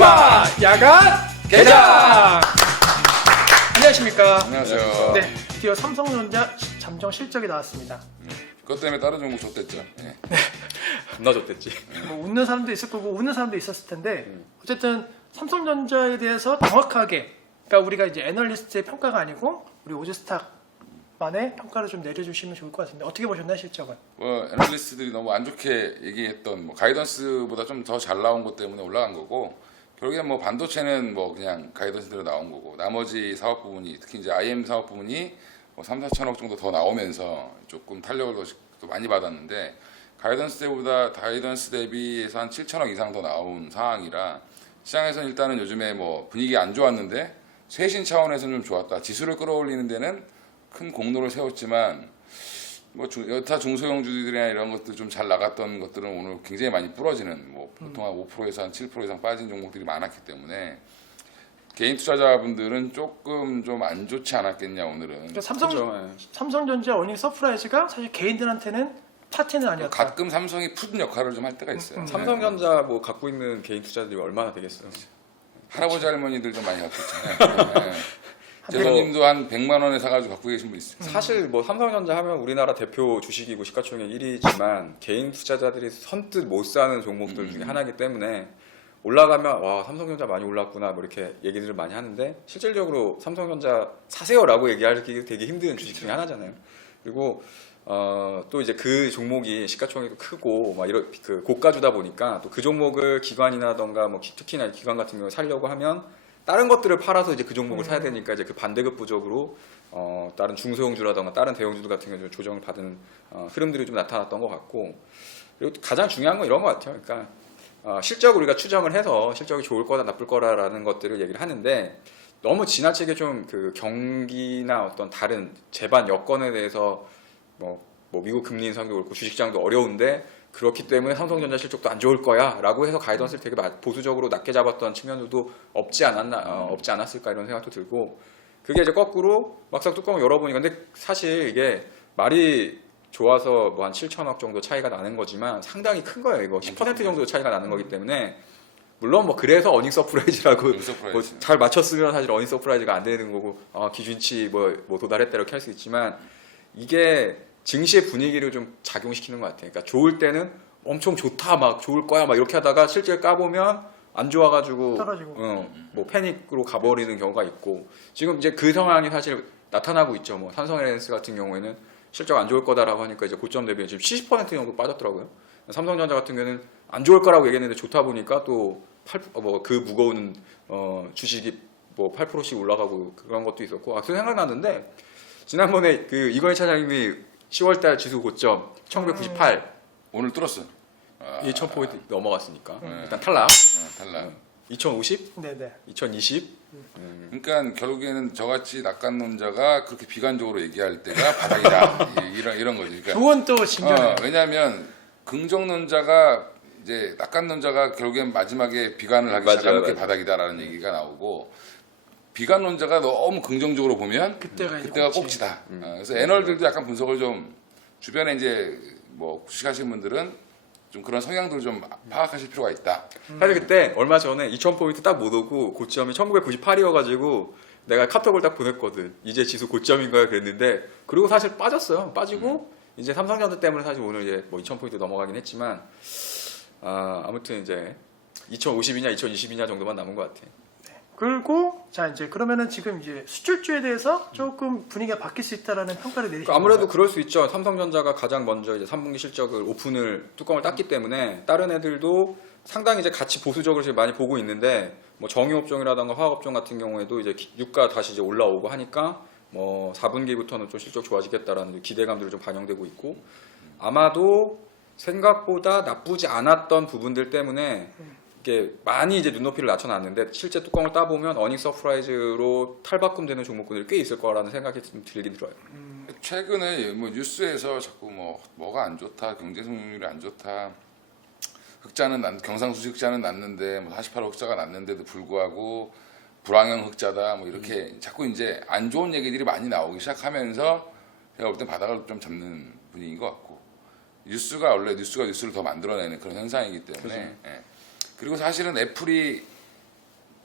주말 야간 개장. 안녕하십니까. 안녕하세요. 네, 드디어 삼성전자 잠정 실적이 나왔습니다. 그것 때문에 다른 종목 줬댔죠. 예. 겁나 좋댔지. 뭐 웃는 사람도 있을 거고 우는 사람도 있었을 텐데 어쨌든 삼성전자에 대해서 정확하게, 그러니까 우리가 이제 애널리스트의 평가가 아니고 우리 오즈스탁만의 평가를 좀 내려주시면 좋을 것 같은데 어떻게 보셨나요, 실적은? 뭐 애널리스트들이 너무 안 좋게 얘기했던 뭐 가이던스보다 좀 더 잘 나온 것 때문에 올라간 거고, 결국엔 뭐 반도체는 뭐 그냥 가이던스대로 나온 거고, 나머지 사업 부분이 특히 이제 IM 사업 부분이 뭐 3, 4천억 정도 더 나오면서 조금 탄력을 더 많이 받았는데, 가이던스 대비해서 한 7천억 이상 더 나온 상황이라 시장에서는 일단은 요즘에 뭐 분위기 안 좋았는데 쇄신 차원에서는 좀 좋았다. 지수를 끌어올리는 데는 큰 공로를 세웠지만 뭐 여타 중소형주들이나 이런 것들 좀 잘 나갔던 것들은 오늘 굉장히 많이 부러지는, 뭐 보통 한 5%에서 한 7% 이상 빠진 종목들이 많았기 때문에 개인 투자자분들은 조금 좀 안 좋지 않았겠냐 오늘은. 그러니까 그렇죠. 삼성전자 어닝 서프라이즈가 사실 개인들한테는 파티는 아니었다. 가끔 삼성이 푸른 역할을 좀 할 때가 있어요. 삼성전자 뭐 갖고 있는 개인 투자들이 얼마나 되겠어요? 할아버지 할머니들 좀 많이 갖고 있잖아요. 재수님도 한 100만 원에 사가지고 갖고 계신 분 있어요. 사실 뭐 삼성전자 하면 우리나라 대표 주식이고 시가총액 1위지만 개인 투자자들이 선뜻 못 사는 종목들 중에 하나이기 때문에 올라가면 와 삼성전자 많이 올랐구나 뭐 이렇게 얘기들을 많이 하는데, 실질적으로 삼성전자 사세요라고 얘기하기 되게 힘든 주식 중에 하나잖아요. 그리고 또 이제 그 종목이 시가총액도 크고 막 이런 그 고가주다 보니까 또 그 종목을 기관이라던가 뭐 특히나 기관 같은 경우에 살려고 하면 다른 것들을 팔아서 이제 그 종목을 사야 되니까 이제 그 반대급 부적으로 다른 중소형주라던가 다른 대형주들 같은 경우는 조정을 받은 흐름들이 좀 나타났던 것 같고, 그리고 가장 중요한 건 이런 것 같아요. 그러니까 실적을 우리가 추정을 해서 실적이 좋을 거다 나쁠 거라는 것들을 얘기를 하는데, 너무 지나치게 좀 그 경기나 어떤 다른 재반 여건에 대해서 뭐 미국 금리 인상도 그렇고 주식시장도 어려운데 그렇기 때문에 삼성전자 실적도 안 좋을 거야 라고 해서 가이던스를 되게 보수적으로 낮게 잡았던 측면들도 없지 않았을까 이런 생각도 들고, 그게 이제 거꾸로 막상 뚜껑을 열어보니까, 근데 사실 이게 말이 좋아서 뭐 한 7천억 정도 차이가 나는 거지만 상당히 큰 거예요. 이거 10% 정도 차이가 나는 거기 때문에, 물론 뭐 그래서 어닝 서프라이즈라고 뭐 잘 맞췄으면 사실 어닝 서프라이즈가 안 되는 거고 기준치 뭐 도달했다 이렇게 할 수 있지만, 이게 증시의 분위기를 좀 작용시키는 것 같아요. 그러니까 좋을 때는 엄청 좋다 막 좋을 거야 막 이렇게 하다가 실제 까보면 안 좋아가지고 떨어지고. 뭐 패닉으로 가버리는 경우가 있고, 지금 이제 그 상황이 사실 나타나고 있죠. 뭐 삼성에너지 같은 경우에는 실적 안 좋을 거다라고 하니까 이제 고점 대비 지금 70% 정도 빠졌더라고요. 삼성전자 같은 경우는 안 좋을 거라고 얘기했는데 좋다 보니까 또 그 무거운 주식이 뭐 8%씩 올라가고 그런 것도 있었고, 그 생각났는데 지난번에 그 이건희 차장님이 10월달 지수 고점 1998 오늘 뚫었어. 2,000포인트 넘어갔으니까 일단 탈락. 달라. 2050, 네네. 2020. 그러니까 결국에는 저같이 낙관론자가 그렇게 비관적으로 얘기할 때가 바닥이다. 이런 거지. 그러니까 좋은 또 진전. 왜냐하면 긍정론자가 이제 낙관론자가 결국엔 마지막에 비관을 하기 시작하면 그게 바닥이다라는 얘기가 나오고, 비관론자가 너무 긍정적으로 보면 그때가 꼭지다. 그래서 애널들도 약간 분석을 좀, 주변에 이제 뭐 주식하시는 분들은 좀 그런 성향들을 좀 파악하실 필요가 있다. 사실 그때 얼마 전에 2,000포인트 딱 못 오고 고점이 1998이어가지고 내가 카톡을 딱 보냈거든. 이제 지수 고점인가요? 그랬는데, 그리고 사실 빠졌어요. 빠지고 이제 삼성전자 때문에 사실 오늘 이제 뭐 2,000포인트 넘어가긴 했지만, 아무튼 이제 2050이냐 2020이냐 정도만 남은 것 같아. 그리고 자 이제 그러면은 지금 이제 수출주에 대해서 조금 분위기가 바뀔 수 있다라는 평가를 내리시는 아무래도 거예요? 그럴 수 있죠. 삼성전자가 가장 먼저 이제 3분기 실적을 뚜껑을 땄기 때문에 다른 애들도 상당히 이제 같이 보수적으로 지금 많이 보고 있는데, 뭐 정유업종이라던가 화학업종 같은 경우에도 이제 유가 다시 이제 올라오고 하니까 뭐 4분기부터는 좀 실적 좋아지겠다라는 기대감들이 좀 반영되고 있고, 아마도 생각보다 나쁘지 않았던 부분들 때문에 이게 많이 이제 눈높이를 낮춰놨는데 실제 뚜껑을 따보면 어닝 서프라이즈로 탈바꿈되는 종목군들이 꽤 있을 거라는 생각이 좀 들긴 들어요. 최근에 뭐 뉴스에서 자꾸 뭐가 안 좋다, 경제 성장률이 안 좋다, 경상수지 흑자는 났는데 뭐 48억 흑자가 났는데도 불구하고 불황형 흑자다 뭐 이렇게 자꾸 이제 안 좋은 얘기들이 많이 나오기 시작하면서 제가 볼 땐 바닥을 좀 잡는 분위기인 것 같고, 뉴스가 뉴스를 더 만들어내는 그런 현상이기 때문에. 예. 그리고 사실은 애플이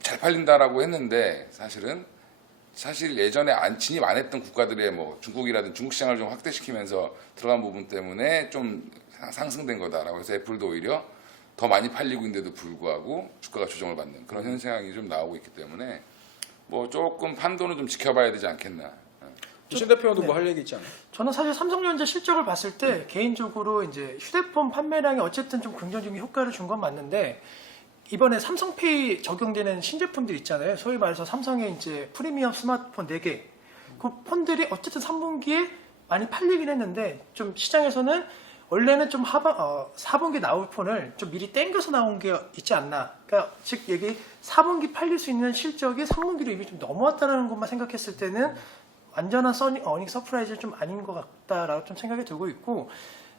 잘 팔린다라고 했는데 사실 예전에 진입 안 했던 국가들의 뭐 중국이라든지 중국 시장을 좀 확대시키면서 들어간 부분 때문에 좀 상승된 거다라고 해서 애플도 오히려 더 많이 팔리고 있는데도 불구하고 주가가 조정을 받는 그런 현상이 좀 나오고 있기 때문에 뭐 조금 판도는 좀 지켜봐야 되지 않겠나. 신 대표도 네. 뭐 할 얘기 있지 않아요? 저는 사실 삼성전자 실적을 봤을 때 개인적으로 이제 휴대폰 판매량이 어쨌든 좀 긍정적인 효과를 준 건 맞는데 이번에 삼성페이 적용되는 신제품들 있잖아요. 소위 말해서 삼성의 이제 프리미엄 스마트폰 4개. 그 폰들이 어쨌든 3분기에 많이 팔리긴 했는데 좀 시장에서는 원래는 좀 4분기 나올 폰을 좀 미리 땡겨서 나온 게 있지 않나. 그러니까 즉 얘기 4분기 팔릴 수 있는 실적이 3분기로 이미 좀 넘어왔다는 것만 생각했을 때는 완전한 어닝 서프라이즈는 좀 아닌 것 같다라고 좀 생각이 들고 있고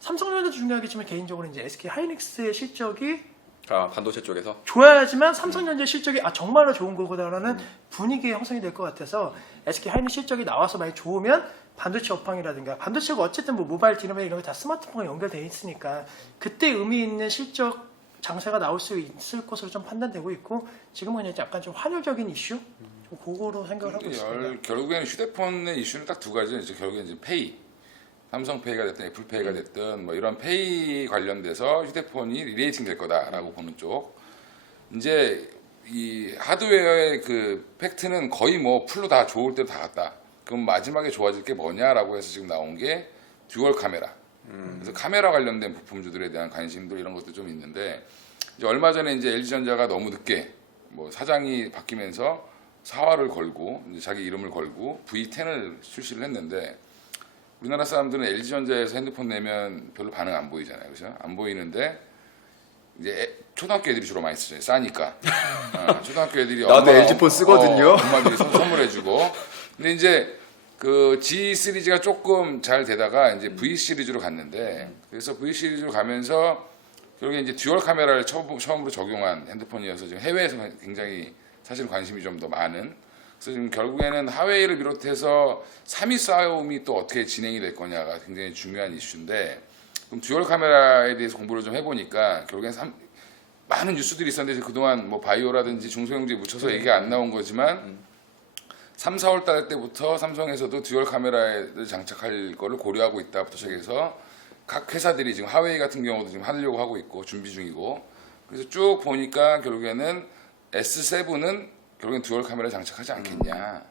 삼성전자도 중요하겠지만 개인적으로 이제 SK 하이닉스의 실적이 반도체 쪽에서 좋아야지만 삼성전자 실적이 정말로 좋은 거구나라는 분위기 형성이 될 것 같아서 SK 하이닉스 실적이 나와서 많이 좋으면 반도체 업황이라든가 반도체가 어쨌든 뭐 모바일 디노메 이런 게 다 스마트폰과 연결되어 있으니까 그때 의미 있는 실적 장세가 나올 수 있을 것으로 좀 판단되고 있고 지금은 그냥 약간 좀 환율적인 이슈 좀 그거로 생각을 하고 있습니다. 결국에는 휴대폰의 이슈는 딱 두 가지. 이제 결국에 이제 페이, 삼성페이가 됐든 애플페이가 됐든 뭐 이런 페이 관련돼서 휴대폰이 리레이팅 될 거다라고 보는 쪽. 이제 이 하드웨어의 그 팩트는 거의 뭐 풀로 다 좋을 때로 다 갔다. 그럼 마지막에 좋아질 게 뭐냐라고 해서 지금 나온 게 듀얼 카메라. 그래서 카메라 관련된 부품주들에 대한 관심도 이런 것도 좀 있는데 이제 얼마 전에 이제 LG전자가 너무 늦게 뭐 사장이 바뀌면서 사활을 걸고 이제 자기 이름을 걸고 V10을 출시를 했는데 우리나라 사람들은 LG전자에서 핸드폰 내면 별로 반응 안 보이잖아요, 그렇죠? 안 보이는데 이제 초등학교 애들이 주로 많이 쓰죠, 싸니까. 초등학교 애들이 나도 LG 폰 쓰거든요. 엄마들이 선물해주고. 근데 이제 그 G 시리즈가 조금 잘 되다가 이제 V 시리즈로 갔는데 그래서 V 시리즈로 가면서 결국에 이제 듀얼 카메라를 처음으로 적용한 핸드폰이어서 지금 해외에서 굉장히 사실 관심이 좀 더 많은. 그래서 지금 결국에는 하웨이를 비롯해서 3위 싸움이 또 어떻게 진행이 될 거냐가 굉장히 중요한 이슈인데 그럼 듀얼 카메라에 대해서 공부를 좀 해보니까 결국엔 많은 뉴스들이 있었는데 그동안 뭐 바이오라든지 중소형제에 묻혀서 얘기가 안 나온 거지만 3, 4월 달 때부터 삼성에서도 듀얼 카메라를 장착할 거를 고려하고 있다부터 시작해서 각 회사들이 지금 하웨이 같은 경우도 지금 하려고 하고 있고 준비 중이고 그래서 쭉 보니까 결국에는 S7은 결국엔 듀얼 카메라 장착하지 않겠냐.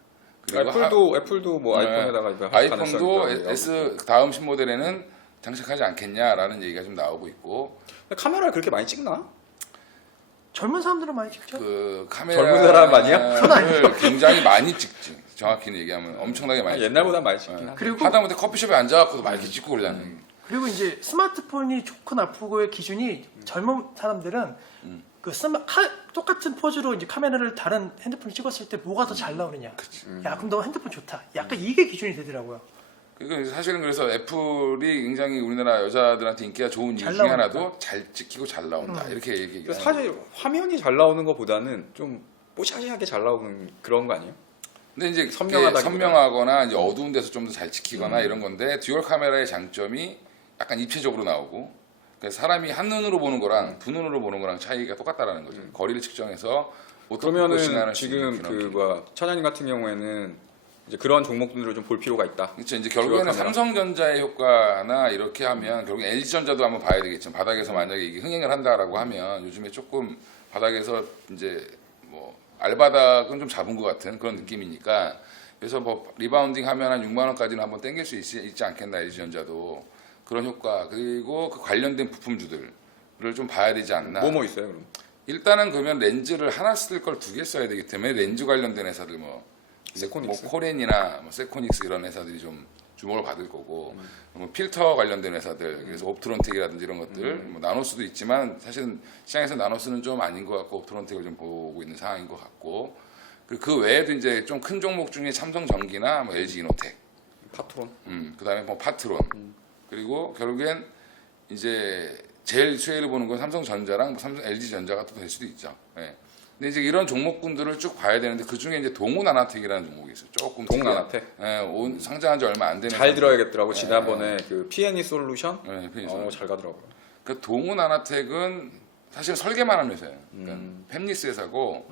그리고 애플도 뭐 아이폰에다가 이거 할 아이폰도 가능성이 있다고 S 다음 신모델에는 장착하지 않겠냐라는 얘기가 좀 나오고 있고 근데 카메라를 그렇게 많이 찍나? 젊은 사람들은 많이 찍죠. 그 카메라 젊은 사람 아니야? 굉장히 많이 찍지. 정확히는 얘기하면 엄청나게 많이. 옛날보다 많이 찍긴 하죠. 그리고 하다못해 커피숍에 앉아갖고도 막 이렇게 찍고 그러잖아요. 그리고 이제 스마트폰이 좋고 나쁘고의 기준이 젊은 사람들은 그 똑같은 포즈로 이제 카메라를 다른 핸드폰을 찍었을 때 뭐가 더 잘 나오느냐. 야 그럼 너 핸드폰 좋다. 약간 이게 기준이 되더라고요. 그러니까 사실은 그래서 애플이 굉장히 우리나라 여자들한테 인기가 좋은 이유 잘 중에 나오니까. 하나도 잘 찍히고 잘 나온다 이렇게 얘기가. 사실 화면이 잘 나오는 것보다는 좀 뽀샤시하게 잘 나오는 그런 거 아니에요? 근데 이제 선명하다기보다는. 선명하거나 이제 어두운 데서 좀 더 잘 찍히거나 이런 건데 듀얼 카메라의 장점이 약간 입체적으로 나오고 그러니까 사람이 한 눈으로 보는 거랑 두 눈으로 보는 거랑 차이가 똑같다라는 거죠. 거리를 측정해서 그러면은 지금 차장님 같은 경우에는 이제 그런 종목들을 좀 볼 필요가 있다. 그렇죠. 이제 결국에는 카메라. 삼성전자의 효과나 이렇게 하면 결국 LG전자도 한번 봐야 되겠지만 바닥에서 만약에 이게 흥행을 한다라고 하면 요즘에 조금 바닥에서 이제 뭐 알바닥은 좀 잡은 것 같은 그런 느낌이니까 그래서 뭐 리바운딩 하면 한 6만 원까지는 한번 땡길 수 있지 않겠나 LG전자도 그런 효과 그리고 그 관련된 부품주들을 좀 봐야 되지 않나. 뭐 있어요 그럼? 일단은 그러면 렌즈를 하나 쓸 걸 두 개 써야 되기 때문에 렌즈 관련된 회사들 뭐 세코닉스? 뭐 코렌이나 뭐 세코닉스 이런 회사들이 좀 주목을 받을 거고 뭐 필터 관련된 회사들 그래서 옵트론텍이라든지 이런 것들 뭐 나노스도 있지만 사실은 시장에서 나노스는 좀 아닌 것 같고 옵트론텍을 좀 보고 있는 상황인 것 같고 그 외에도 이제 좀 큰 종목 중에 삼성전기나 뭐 LG 이노텍 파트론? 그다음에 뭐 파트론 그리고 결국엔 이제 제일 수혜를 보는 건 삼성전자랑 뭐 삼성 LG전자가 또 될 수도 있죠. 예. 근데 이제 이런 종목군들을 쭉 봐야 되는데 그 중에 이제 동우나나텍이라는 종목이 있어요. 조금 동우나나텍? 예, 상장한 지 얼마 안 되는. 잘 들어야겠더라고. 지난번에 그 P&E 솔루션? 네, 잘 가더라고요. 그 동우나나텍은 사실 설계만 하는 회사예요. 그러니까 팹리스 회사고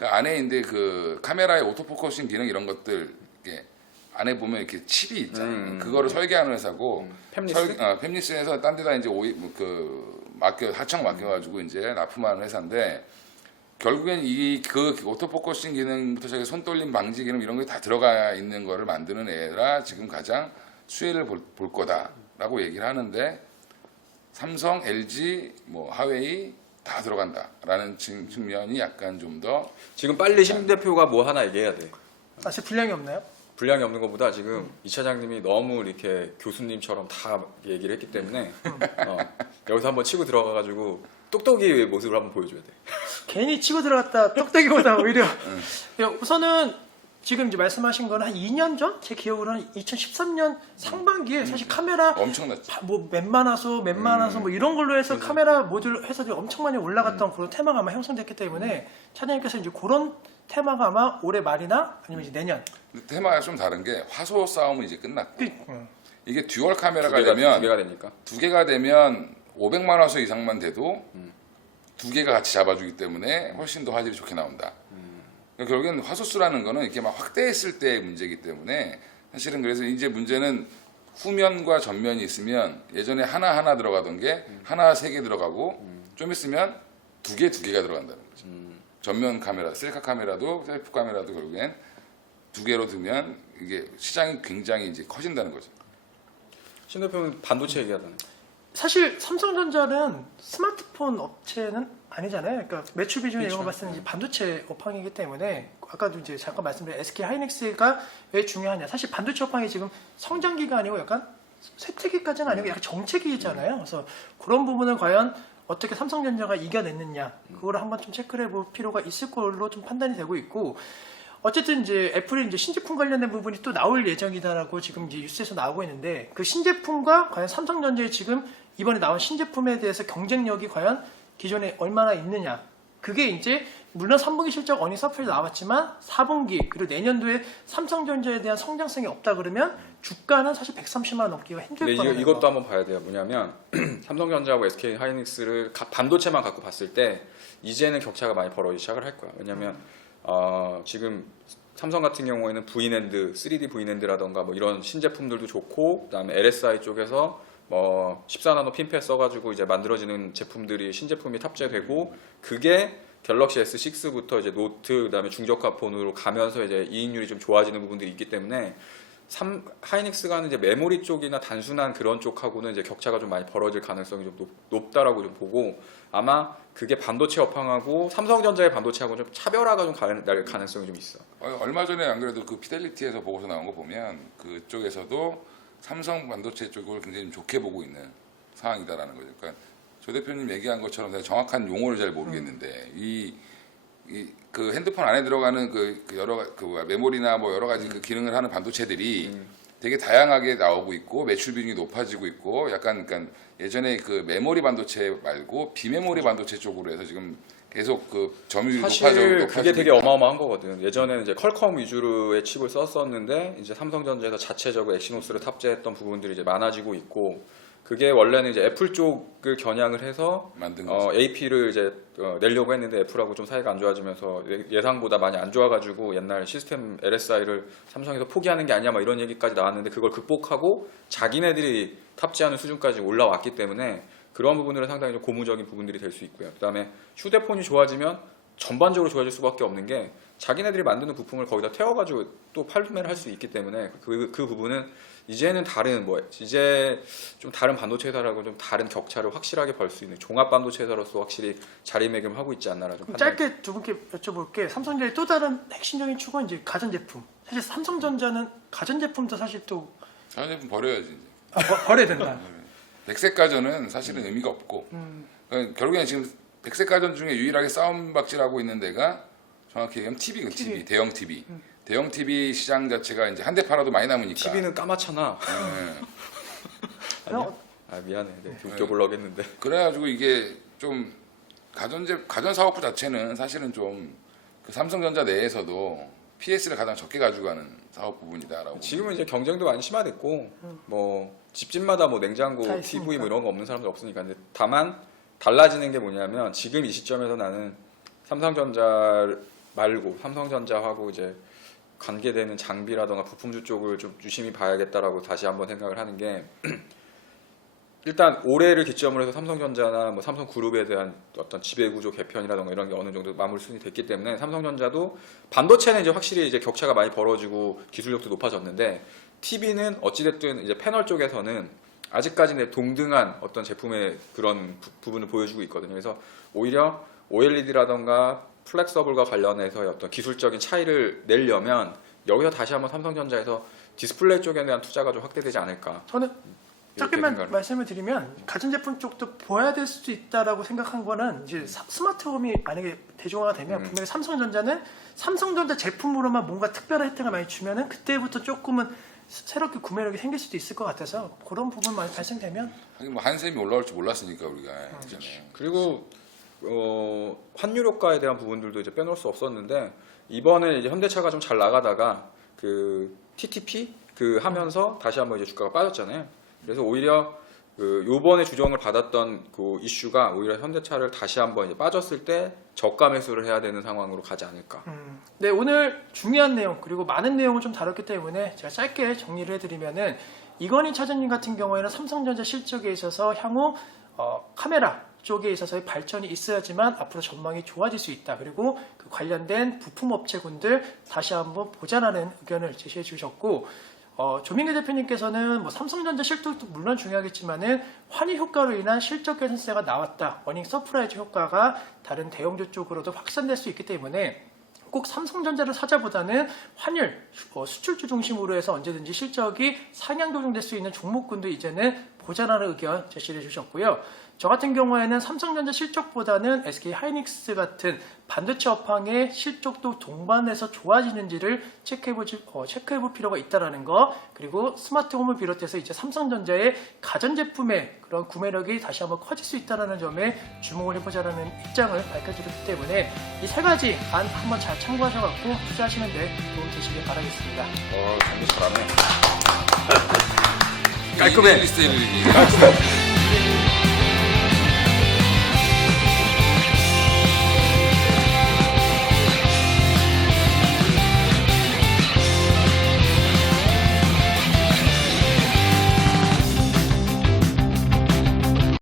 그 안에 이제 그 카메라의 오토포커싱 기능 이런 것들 이게 안에 보면 이렇게 칩이 있잖아요. 그거를 설계하는 회사고 팹리스? 팹리스에서 딴 데다 이제 하청 맡겨가지고 이제 납품하는 회사인데 결국엔 그 오토포커싱 기능부터 시작해 손떨림 방지 기능 이런 게 다 들어가 있는 거를 만드는 애라 지금 가장 수혜를 볼 거다라고 얘기를 하는데 삼성, LG, 뭐 하웨이 다 들어간다라는 측면이 약간 좀 더 지금 빨리 심 대표가 뭐 하나 얘기해야 돼. 아직 분량이 없나요? 분량이 없는 것보다 지금 이 차장님이 너무 이렇게 교수님처럼 다 얘기를 했기 때문에 여기서 한번 치고 들어가가지고 똑똑이 모습을 한번 보여줘야 돼. 괜히 치고 들어갔다 똑딱이보다 오히려 우선은 지금 이제 말씀하신 거는 한 2년 전? 제 기억으로는 2013년 상반기에 사실 카메라 엄청났지. 뭐 맨만화소 뭐 이런 걸로 해서 카메라 모듈 회사들이 엄청 많이 올라갔던 그런 테마가 아마 형성됐기 때문에 차장님께서 이제 그런 테마가 아마 올해 말이나 아니면 이제 내년 근데 테마가 좀 다른 게 화소 싸움은 이제 끝났고 응. 이게 듀얼 카메라가 두 되면 개가 되니까. 두 개가 되면 500만 화소 이상만 돼도 두 개가 같이 잡아주기 때문에 훨씬 더 화질이 좋게 나온다. 그러니까 결국엔 화소수라는 거는 이렇게 막 확대했을 때의 문제이기 때문에 사실은 그래서 이제 문제는 후면과 전면이 있으면 예전에 하나 들어가던 게 하나 3개 들어가고 좀 있으면 두 개가 들어간다는 거죠. 전면 카메라, 셀카 카메라도 셀프 카메라도 결국엔 두 개로 두면 이게 시장이 굉장히 이제 커진다는 거죠. 신 대표는 반도체 얘기하잖아요. 사실 삼성전자는 스마트폰 업체는 아니잖아요. 그러니까 매출 비중이 이런 거 그렇죠. 봤을 때 이제 반도체 업황이기 때문에 아까도 이제 잠깐 말씀드린 SK 하이닉스가 왜 중요하냐. 사실 반도체 업황이 지금 성장기가 아니고 약간 쇠퇴기까지는 아니고 약간 정체기잖아요. 그래서 그런 부분을 과연 어떻게 삼성전자가 이겨냈느냐 그거를 한번 좀 체크를 해볼 필요가 있을 걸로 좀 판단이 되고 있고 어쨌든 이제 애플이 이제 신제품 관련된 부분이 또 나올 예정이다라고 지금 이제 뉴스에서 나오고 있는데 그 신제품과 과연 삼성전자의 지금 이번에 나온 신제품에 대해서 경쟁력이 과연 기존에 얼마나 있느냐 그게 이제 물론 3분기 실적 어닝 서프에 나왔지만 4분기 그리고 내년도에 삼성전자에 대한 성장성이 없다 그러면 주가는 사실 130만 원 넘기가 힘들 근데 거라는 이것도 거. 한번 봐야 돼요. 뭐냐면 삼성전자하고 SK 하이닉스를 반도체만 갖고 봤을 때 이제는 격차가 많이 벌어지기 시작을 할 거야. 왜냐면 지금 삼성 같은 경우에는 V랜드, 3D V랜드라던가 뭐 이런 신제품들도 좋고 그다음에 LSI 쪽에서 뭐 14나노 핀패 써가지고 이제 만들어지는 제품들이 신제품이 탑재되고 그게 갤럭시 S6부터 이제 노트 그다음에 중저가 폰으로 가면서 이제 이익률이 좀 좋아지는 부분들이 있기 때문에 하이닉스가 이제 메모리 쪽이나 단순한 그런 쪽하고는 이제 격차가 좀 많이 벌어질 가능성이 좀 높다라고 좀 보고 아마 그게 반도체 업황하고 삼성전자의 반도체하고 좀 차별화가 좀 날 가능성이 좀 있어. 얼마 전에 안 그래도 그 피델리티에서 보고서 나온 거 보면 그쪽에서도 삼성 반도체 쪽을 굉장히 좀 좋게 보고 있는 상황이다라는 거죠. 그러니까 조 대표님 얘기한 것처럼 내가 정확한 용어를 잘 모르겠는데 그 핸드폰 안에 들어가는 메모리나 뭐 여러 가지 그 기능을 하는 반도체들이 되게 다양하게 나오고 있고 매출 비중이 높아지고 있고 약간 그러니까 예전에 그 메모리 반도체 말고 비메모리 반도체 쪽으로 해서 지금 계속 그 점유율이 사실 그게 되게 있다. 어마어마한 거거든. 예전에는 이제 퀄컴 위주로의 칩을 썼었는데 이제 삼성전자에서 자체적으로 엑시노스를 탑재했던 부분들이 이제 많아지고 있고 그게 원래는 이제 애플 쪽을 겨냥을 해서 만든 거죠. AP를 이제 내려고 했는데 애플하고 좀 사이가 안 좋아지면서 예상보다 많이 안 좋아가지고 옛날 시스템 LSI를 삼성에서 포기하는 게 아니야 막 이런 얘기까지 나왔는데 그걸 극복하고 자기네들이 탑재하는 수준까지 올라왔기 때문에 그런 부분들은 상당히 좀 고무적인 부분들이 될 수 있고요. 그다음에 휴대폰이 좋아지면 전반적으로 좋아질 수밖에 없는 게 자기네들이 만드는 부품을 거기다 태워가지고 또 판매를 할 수 있기 때문에 그 부분은 이제는 이제 좀 다른 반도체 회사라고 좀 다른 격차를 확실하게 벌 수 있는 종합 반도체 회사로서 확실히 자리매김하고 있지 않나라 좀 짧게 두 분께 여쭤볼게. 삼성전자의 또 다른 핵심적인 축은 이제 가전제품. 사실 삼성전자는 가전제품도 사실 또 가전제품 버려야지 이제. 버려야 된다. 백색 가전은 사실은 의미가 없고 그러니까 결국에는 지금 백색 가전 중에 유일하게 싸움박질하고 있는 데가 정확히 얘기하면 TV, 대형 TV. 대형 TV 시장 자체가 이제 한 대 팔아도 많이 남으니까. TV는 까맣잖아. 아니야? 미안해. 웃겨 보려고 했는데. 그래가지고 이게 좀 가전 사업부 자체는 사실은 좀 그 삼성전자 내에서도 PS를 가장 적게 가져가는 사업 부분이다라고. 지금은 이제 경쟁도 많이 심화됐고 뭐 집집마다 뭐 냉장고, 다 TV 있으니까. 뭐 이런 거 없는 사람들 없으니까. 근데 다만 달라지는 게 뭐냐면 지금 이 시점에서 나는 삼성전자를 말고 삼성전자하고 이제 관계되는 장비라던가 부품주 쪽을 좀 유심히 봐야겠다라고 다시 한번 생각을 하는 게 일단 올해를 기점으로 해서 삼성전자나 뭐 삼성그룹에 대한 어떤 지배구조 개편이라던가 이런 게 어느 정도 마무리 수준이 됐기 때문에 삼성전자도 반도체는 이제 확실히 이제 격차가 많이 벌어지고 기술력도 높아졌는데 TV는 어찌됐든 이제 패널 쪽에서는 아직까지는 동등한 어떤 제품의 그런 부분을 보여주고 있거든요. 그래서 오히려 OLED라던가 플렉서블과 관련해서 어떤 기술적인 차이를 내려면 여기서 다시 한번 삼성전자에서 디스플레이 쪽에 대한 투자가 좀 확대되지 않을까. 저는 이렇게 짧게만 생각을 말씀을 드리면 가전제품 쪽도 보여야 될 수도 있다라고 생각한 거는 이제 스마트홈이 만약에 대중화가 되면 분명히 삼성전자는 삼성전자 제품으로만 뭔가 특별한 혜택을 많이 주면은 그때부터 조금은 새롭게 구매력이 생길 수도 있을 것 같아서 그런 부분 많이 발생되면 하긴 뭐 한샘이 올라올 줄 몰랐으니까 우리가 예전에. 그리고 환율 효과에 대한 부분들도 이제 빼놓을 수 없었는데 이번에 이제 현대차가 좀 잘 나가다가 그 TTP 그 하면서 다시 한번 이제 주가가 빠졌잖아요. 그래서 오히려 그 요번에 주정을 받았던 그 이슈가 오히려 현대차를 다시 한번 이제 빠졌을 때 저가 매수를 해야 되는 상황으로 가지 않을까. 네, 오늘 중요한 내용 그리고 많은 내용을 좀 다뤘기 때문에 제가 짧게 정리를 해드리면은 이건희 차장님 같은 경우에는 삼성전자 실적에 있어서 향후 카메라 쪽에 있어서의 발전이 있어야지만 앞으로 전망이 좋아질 수 있다. 그리고 그 관련된 부품 업체군들 다시 한번 보자라는 의견을 제시해 주셨고 조민규 대표님께서는 뭐 삼성전자 실적도 물론 중요하겠지만은 환율 효과로 인한 실적 개선세가 나왔다. 어닝 서프라이즈 효과가 다른 대형주 쪽으로도 확산될 수 있기 때문에 꼭 삼성전자를 사자보다는 환율, 수출주 중심으로 해서 언제든지 실적이 상향 조정될 수 있는 종목군도 이제는 보자라는 의견 제시를 해주셨고요. 저 같은 경우에는 삼성전자 실적보다는 SK 하이닉스 같은 반도체 업황의 실적도 동반해서 좋아지는지를 체크해볼 필요가 있다는 거, 그리고 스마트홈을 비롯해서 이제 삼성전자의 가전제품의 그런 구매력이 다시 한번 커질 수 있다는 점에 주목을 해보자라는 입장을 밝혀드렸기 때문에 이 세 가지 안 한번 잘 참고하셔갖고 투자하시는 데 도움 되시길 바라겠습니다. 정리 잘하네. 깔끔해. 리스트 1위.